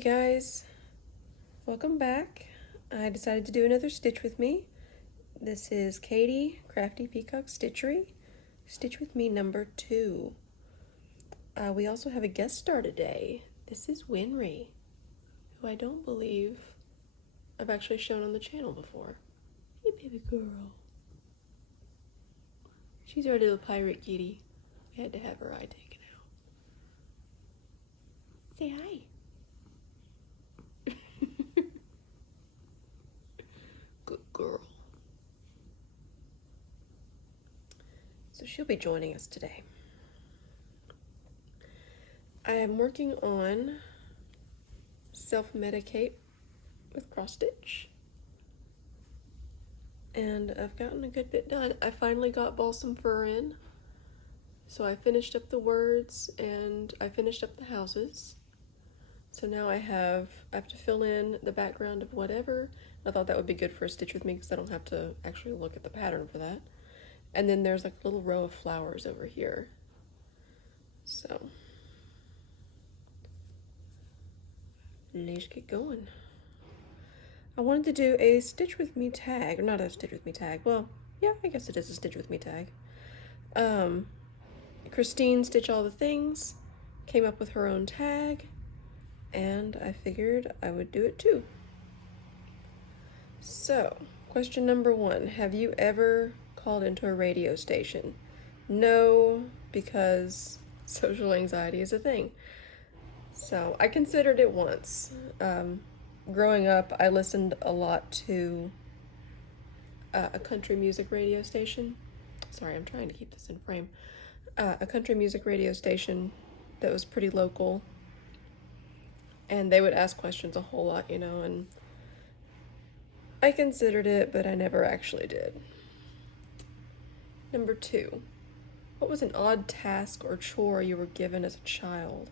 Guys, welcome back. I decided to do another stitch with me. This is Katie, Crafty Peacock Stitchery, Stitch with Me number 2. We also have a guest star today. This is Winry, who I don't believe I've actually shown on the channel before. Hey baby girl. She's our little pirate kitty. I had to have her eye taken out. Say hi. Good girl. So she'll be joining us today. I am working on Self-Medicate with cross stitch, and I've gotten a good bit done. I finally got balsam fir in, so I finished up the words and I finished up the houses. So now I have to fill in the background of whatever. I thought that would be good for a stitch with me because I don't have to actually look at the pattern for that. And then there's like a little row of flowers over here. So let's get going. I wanted to do a stitch with me tag, or not a stitch with me tag. Well, yeah, I guess it is a stitch with me tag. Christine Stitch All the Things came up with her own tag, and I figured I would do it too. So, question number 1, have you ever called into a radio station? No, because social anxiety is a thing. So, I considered it once. Growing up, I listened a lot to a country music radio station. Sorry, I'm trying to keep this in frame. A country music radio station that was pretty local. And they would ask questions a whole lot, and I considered it, but I never actually did. Number 2, what was an odd task or chore you were given as a child?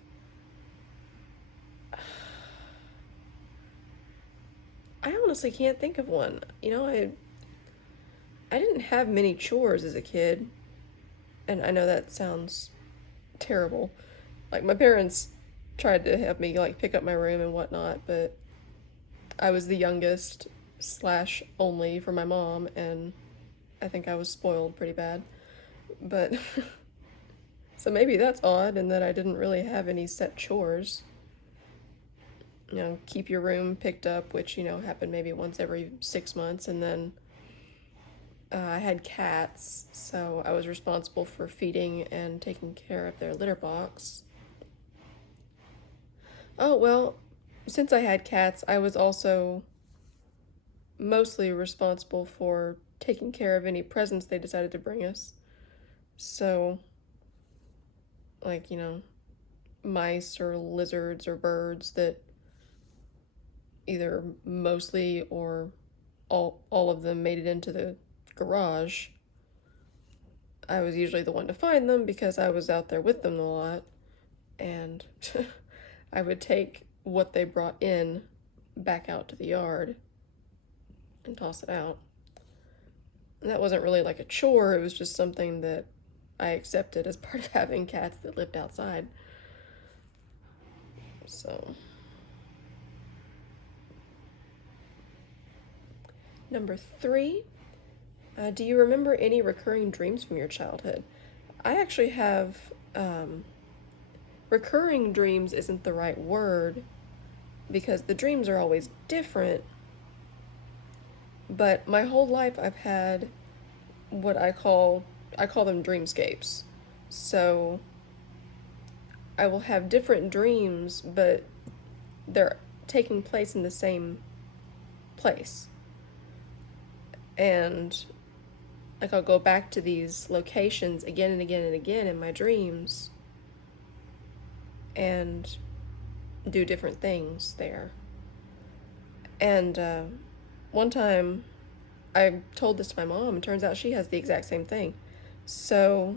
I honestly can't think of one. I didn't have many chores as a kid, and I know that sounds terrible. Like, my parents tried to have me pick up my room and whatnot, but I was the youngest / only for my mom, and I think I was spoiled pretty bad. But so maybe that's odd, in that I didn't really have any set chores. Keep your room picked up, which happened maybe once every 6 months, and then I had cats, so I was responsible for feeding and taking care of their litter box. Oh, well, since I had cats, I was also mostly responsible for taking care of any presents they decided to bring us. So, mice or lizards or birds that either mostly or all of them made it into the garage, I was usually the one to find them because I was out there with them a lot, and I would take what they brought in back out to the yard and toss it out. And that wasn't really like a chore, it was just something that I accepted as part of having cats that lived outside. So, number 3, do you remember any recurring dreams from your childhood? I actually have, recurring dreams isn't the right word, because the dreams are always different, but my whole life I've had what I call them dreamscapes. So I will have different dreams, but they're taking place in the same place. And I'll go back to these locations again and again and again in my dreams and do different things there. And one time I told this to my mom, and turns out she has the exact same thing. So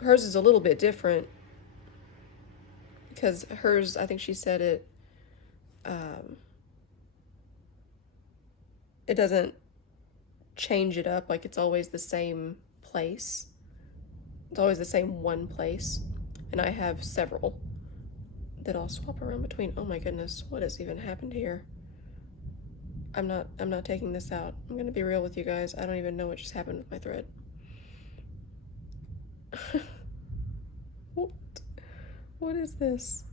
hers is a little bit different, because hers, I think she said it doesn't change it up, it's always the same place. It's always the same one place, and I have several that I'll swap around between. Oh my goodness, what has even happened here? I'm not taking this out. I'm gonna be real with you guys. I don't even know what just happened with my thread. What? What is this?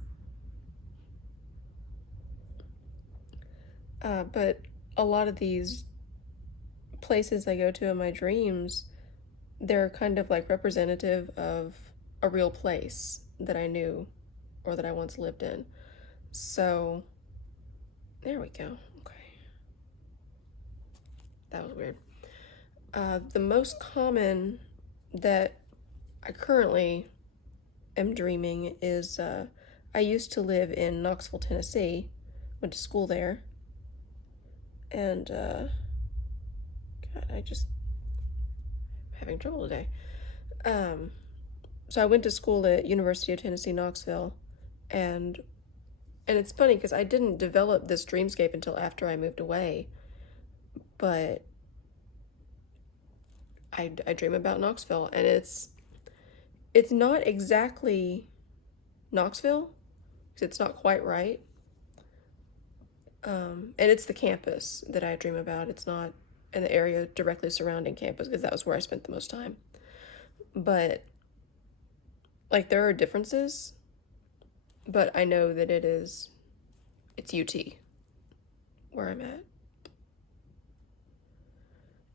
But a lot of these places I go to in my dreams, they're kind of like representative of a real place that I knew or that I once lived in. So, there we go. Okay. That was weird. The most common that I currently am dreaming is I used to live in Knoxville, Tennessee, went to school there, and God, I'm having trouble today. So I went to school at University of Tennessee, Knoxville, and it's funny because I didn't develop this dreamscape until after I moved away, but I dream about Knoxville, and it's not exactly Knoxville, because it's not quite right. And it's the campus that I dream about. It's not in the area directly surrounding campus, because that was where I spent the most time. But, like, there are differences, but I know that it's UT where I'm at.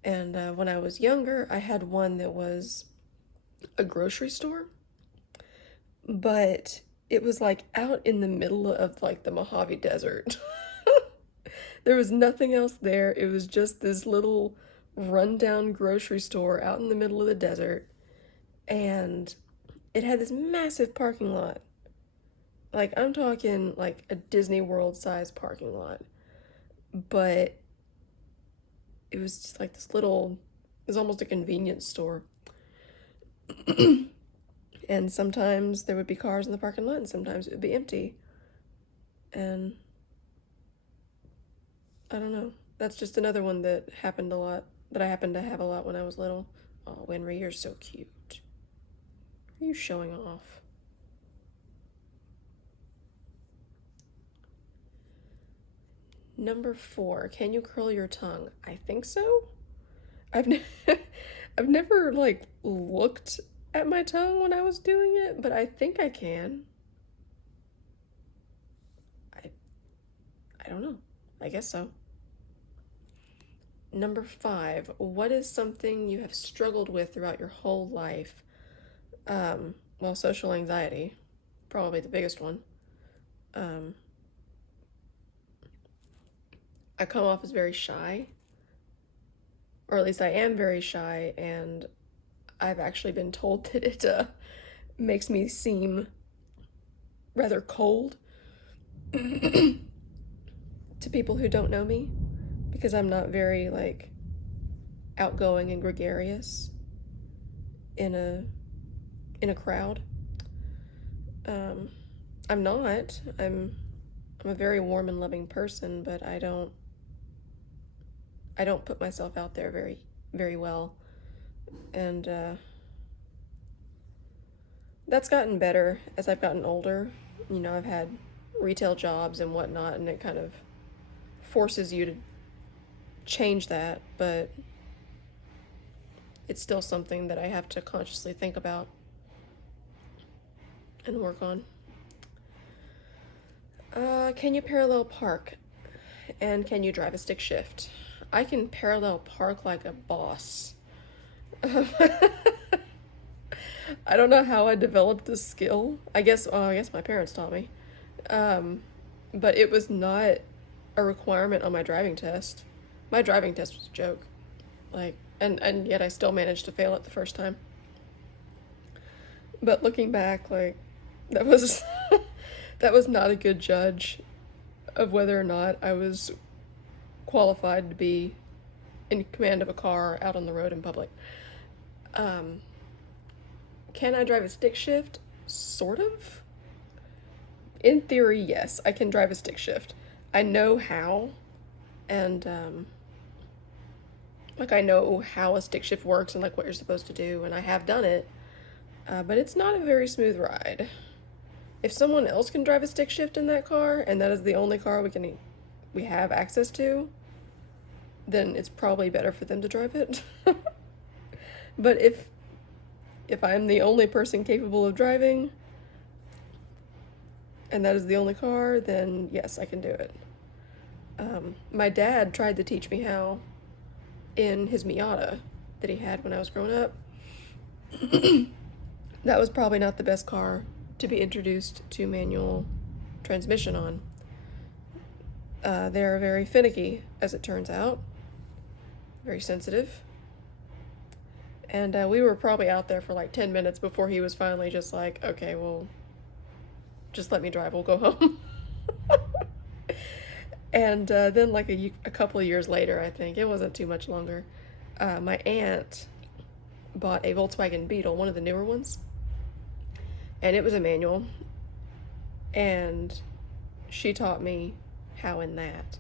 And when I was younger, I had one that was a grocery store, but it was like out in the middle of like the Mojave Desert. There was nothing else there. It was just this little rundown grocery store out in the middle of the desert, and it had this massive parking lot. Like, I'm talking like a Disney World size parking lot, but it was just like this little, it was almost a convenience store. And sometimes there would be cars in the parking lot, and sometimes it would be empty. And I don't know. That's just another one that happened a lot, that I happened to have a lot when I was little. Oh, Winry, you're so cute. Are you showing off? Number 4, can you curl your tongue? I think so. I've never like looked at my tongue when I was doing it, but I think I can. I don't know. I guess so. Number 5, what is something you have struggled with throughout your whole life? Well, social anxiety, probably the biggest one. I come off as very shy, or at least I am very shy, and I've actually been told that it makes me seem rather cold to people who don't know me, because I'm not very like outgoing and gregarious in a crowd. I'm not. I'm a very warm and loving person, but I don't put myself out there very, very well. And that's gotten better as I've gotten older. You know, I've had retail jobs and whatnot, and it kind of forces you to change that, but it's still something that I have to consciously think about and work on. Can you parallel park? And can you drive a stick shift? I can parallel park like a boss. I don't know how I developed this skill. I guess my parents taught me. But it was not a requirement on my driving test. My driving test was a joke. Like, and yet I still managed to fail it the first time. But looking back, like, that was that was not a good judge of whether or not I was qualified to be in command of a car out on the road in public. Can I drive a stick shift? Sort of. In theory, yes, I can drive a stick shift. I know how, and like, I know how a stick shift works and like what you're supposed to do, and I have done it, but it's not a very smooth ride. If someone else can drive a stick shift in that car, and that is the only car we have access to, then it's probably better for them to drive it. But if I'm the only person capable of driving, and that is the only car, then yes, I can do it. My dad tried to teach me how in his Miata that he had when I was growing up. That was probably not the best car to be introduced to manual transmission on. They're very finicky, as it turns out. Very sensitive. And we were probably out there for like 10 minutes before he was finally just like, okay, well, just let me drive, we'll go home. And then like a couple of years later, I think, it wasn't too much longer, my aunt bought a Volkswagen Beetle, one of the newer ones, and it was a manual, and she taught me how in that.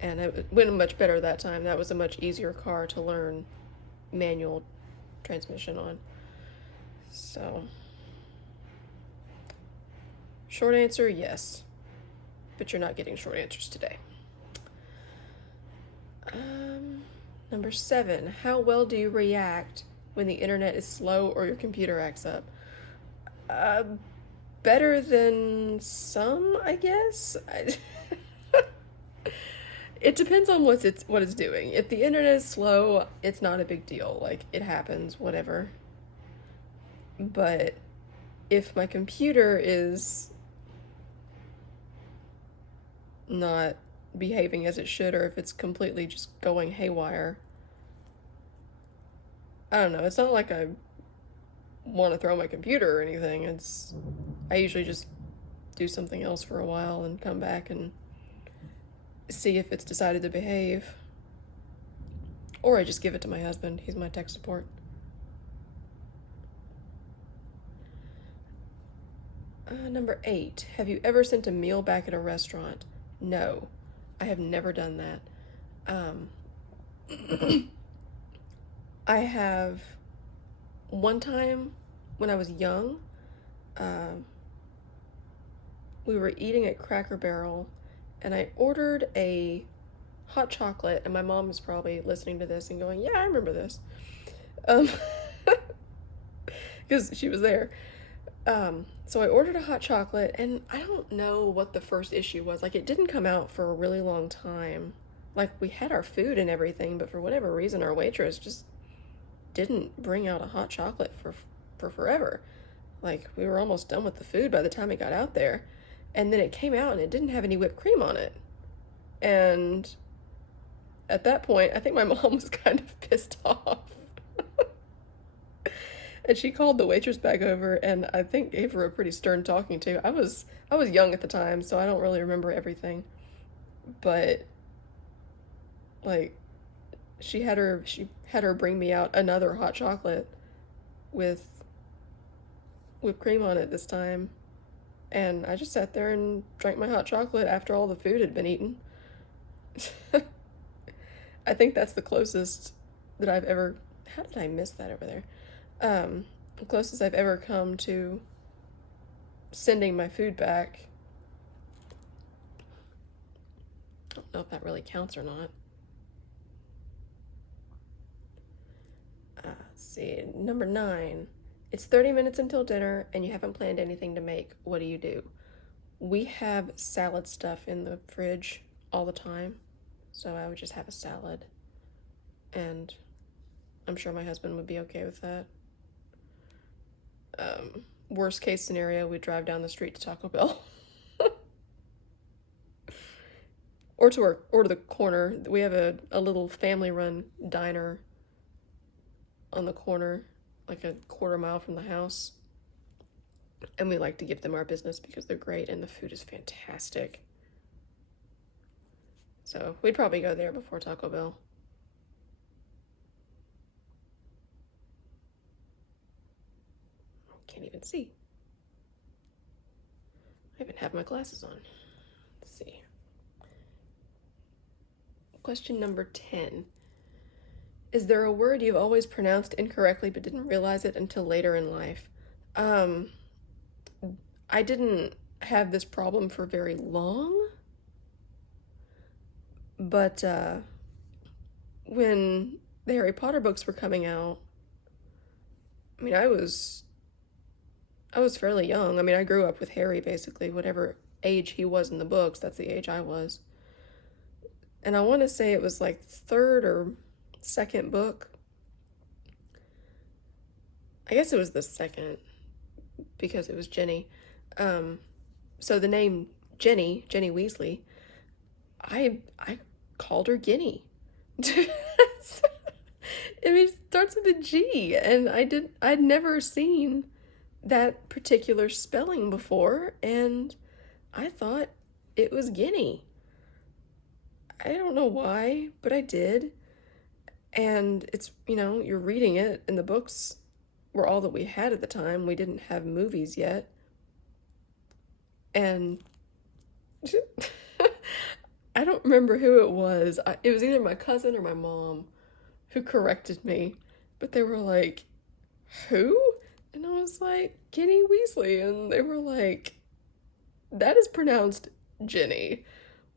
And it went much better that time. That was a much easier car to learn manual transmission on. So, short answer, yes. But you're not getting short answers today. Number 7, how well do you react when the internet is slow or your computer acts up? Better than some, I guess. It depends on what it's doing. If the internet is slow, it's not a big deal. Like, it happens, whatever. But if my computer is not behaving as it should, or if it's completely just going haywire, I don't know. It's not like I want to throw my computer or anything. I usually just do something else for a while and come back and see if it's decided to behave. Or I just give it to my husband. He's my tech support. Number 8, have you ever sent a meal back at a restaurant? No, I have never done that. I have one time when I was young, we were eating at Cracker Barrel, and I ordered a hot chocolate, and my mom is probably listening to this and going, yeah, I remember this. Because she was there. So I ordered a hot chocolate, and I don't know what the first issue was. Like, it didn't come out for a really long time. Like, we had our food and everything, but for whatever reason, our waitress just didn't bring out a hot chocolate for forever. Like, we were almost done with the food by the time it got out there. And then it came out, and it didn't have any whipped cream on it. And at that point, I think my mom was kind of pissed off. And she called the waitress back over, and I think gave her a pretty stern talking to. I was young at the time, so I don't really remember everything. But like, she had her bring me out another hot chocolate with whipped cream on it this time. And I just sat there and drank my hot chocolate after all the food had been eaten. I think that's the closest that I've ever... How did I miss that over there? The closest I've ever come to sending my food back. I don't know if that really counts or not. Let's see, number 9. It's 30 minutes until dinner and you haven't planned anything to make. What do? We have salad stuff in the fridge all the time, so I would just have a salad. And I'm sure my husband would be okay with that. Worst case scenario, we drive down the street to Taco Bell. Or to the corner. We have a little family-run diner on the corner, like a quarter mile from the house. And we like to give them our business because they're great and the food is fantastic. So we'd probably go there before Taco Bell. Can't even see. I even have my glasses on. Let's see. Question number 10. Is there a word you've always pronounced incorrectly but didn't realize it until later in life? I didn't have this problem for very long, but when the Harry Potter books were coming out, I mean, I was fairly young. I mean, I grew up with Harry basically. Whatever age he was in the books, that's the age I was. And I want to say it was like third or second book. I guess it was the second because it was Ginny. So the name Jenny Weasley, I called her Ginny. I mean, it starts with a G, and I'd never seen that particular spelling before, and I thought it was Guinea. I don't know why, but I did. And it's, you're reading it, and the books were all that we had at the time. We didn't have movies yet. And I don't remember who it was. It was either my cousin or my mom who corrected me, but they were like, "Who?" And I was like, "Ginny Weasley." And they were like, "That is pronounced Ginny."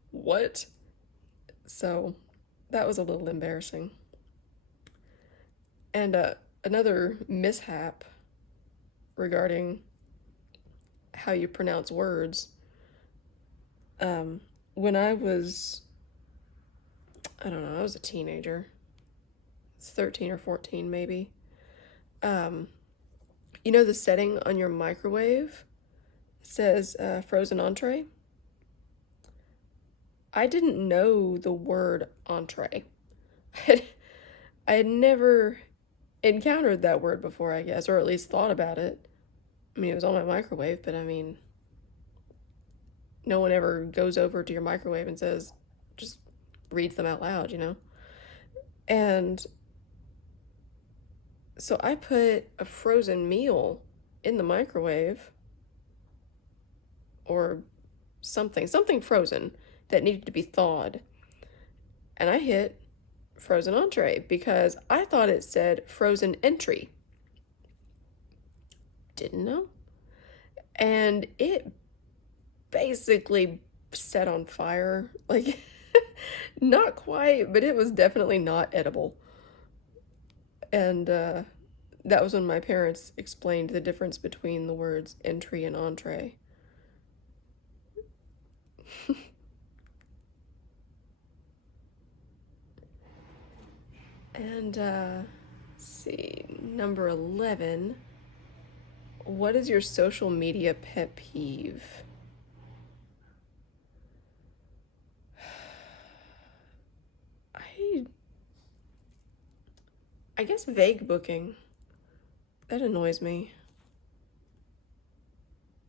What? So that was a little embarrassing. And another mishap regarding how you pronounce words. When I was, I don't know, I was a teenager, 13 or 14 maybe. You know the setting on your microwave says frozen entree? I didn't know the word entree. I had never encountered that word before, I guess, or at least thought about it. I mean, it was on my microwave, but I mean, no one ever goes over to your microwave and says, just reads them out loud. And so I put a frozen meal in the microwave, or something frozen that needed to be thawed. And I hit frozen entree because I thought it said frozen entry. Didn't know. And it basically set on fire. Like, not quite, but it was definitely not edible. And that was when my parents explained the difference between the words entry and entree. And let's see, number 11. What is your social media pet peeve? I guess vague booking. That annoys me.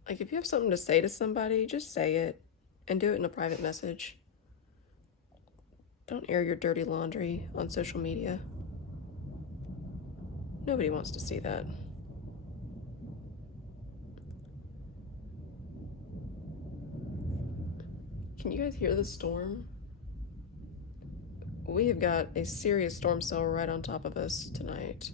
Like, if you have something to say to somebody, just say it and do it in a private message. Don't air your dirty laundry on social media. Nobody wants to see that. Can you guys hear the storm? We have got a serious storm cell right on top of us tonight.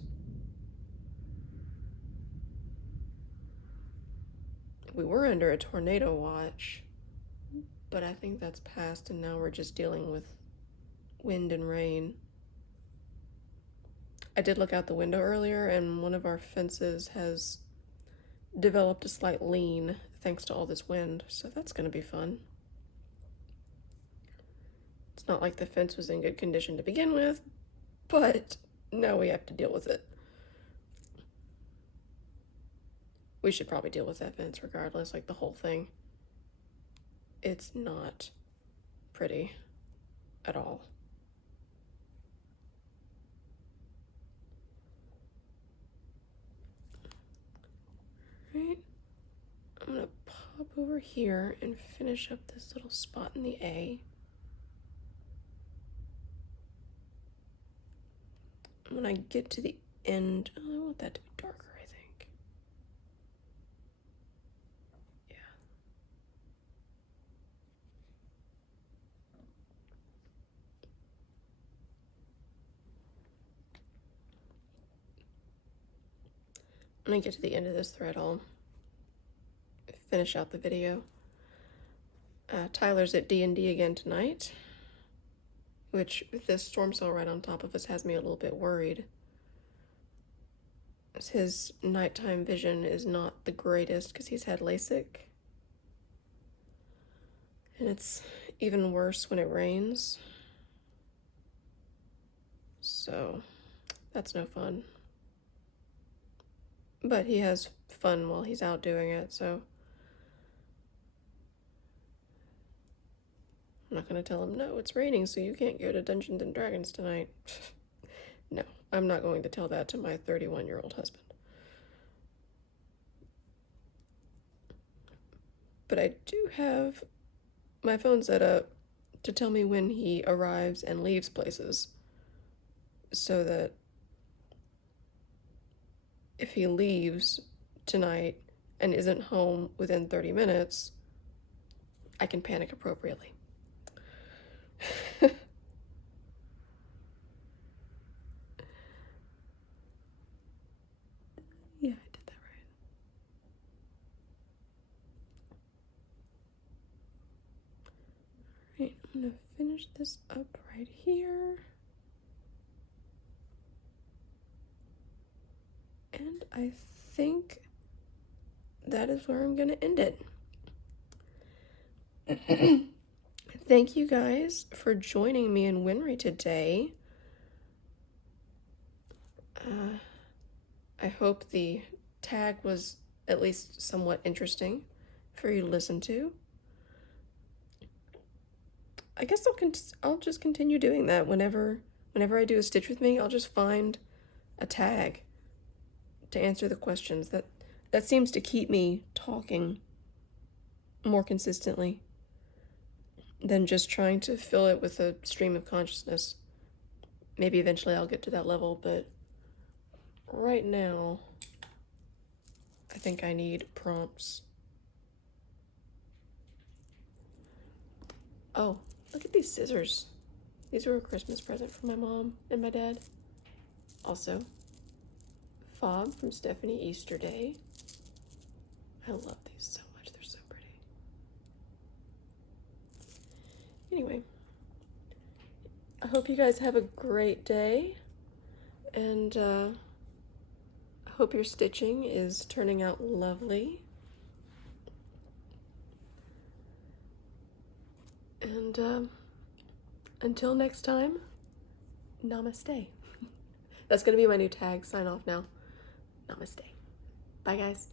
We were under a tornado watch, but I think that's passed, and now we're just dealing with wind and rain. I did look out the window earlier, and one of our fences has developed a slight lean thanks to all this wind, so that's going to be fun. It's not like the fence was in good condition to begin with, but now we have to deal with it. We should probably deal with that fence regardless, like the whole thing. It's not pretty at all. Right, I'm gonna pop over here and finish up this little spot in the A. When I get to the end, I want that to be darker, I think. Yeah. When I get to the end of this thread, I'll finish out the video. Tyler's at D&D again tonight, which with this storm cell right on top of us has me a little bit worried. His nighttime vision is not the greatest because he's had LASIK. And it's even worse when it rains. So that's no fun. But he has fun while he's out doing it, so I'm not going to tell him, no, it's raining, so you can't go to Dungeons and Dragons tonight. No, I'm not going to tell that to my 31-year-old husband. But I do have my phone set up to tell me when he arrives and leaves places, so that if he leaves tonight and isn't home within 30 minutes, I can panic appropriately. Yeah, I did that right. Alright, I'm gonna finish this up right here. And I think that is where I'm gonna end it. Thank you guys for joining me in Winry today. I hope the tag was at least somewhat interesting for you to listen to. I guess I'll just continue doing that whenever I do a Stitch with Me. I'll just find a tag to answer the questions. That seems to keep me talking more consistently than just trying to fill it with a stream of consciousness. Maybe eventually I'll get to that level, but right now I think I need prompts. Oh, look at these scissors. These were a Christmas present from my mom and my dad. Also, fob from Stephanie Easterday. I love these so much. They're so pretty. Anyway, I hope you guys have a great day, and I hope your stitching is turning out lovely. And until next time, namaste. That's going to be my new tag sign off now. Namaste. Bye, guys.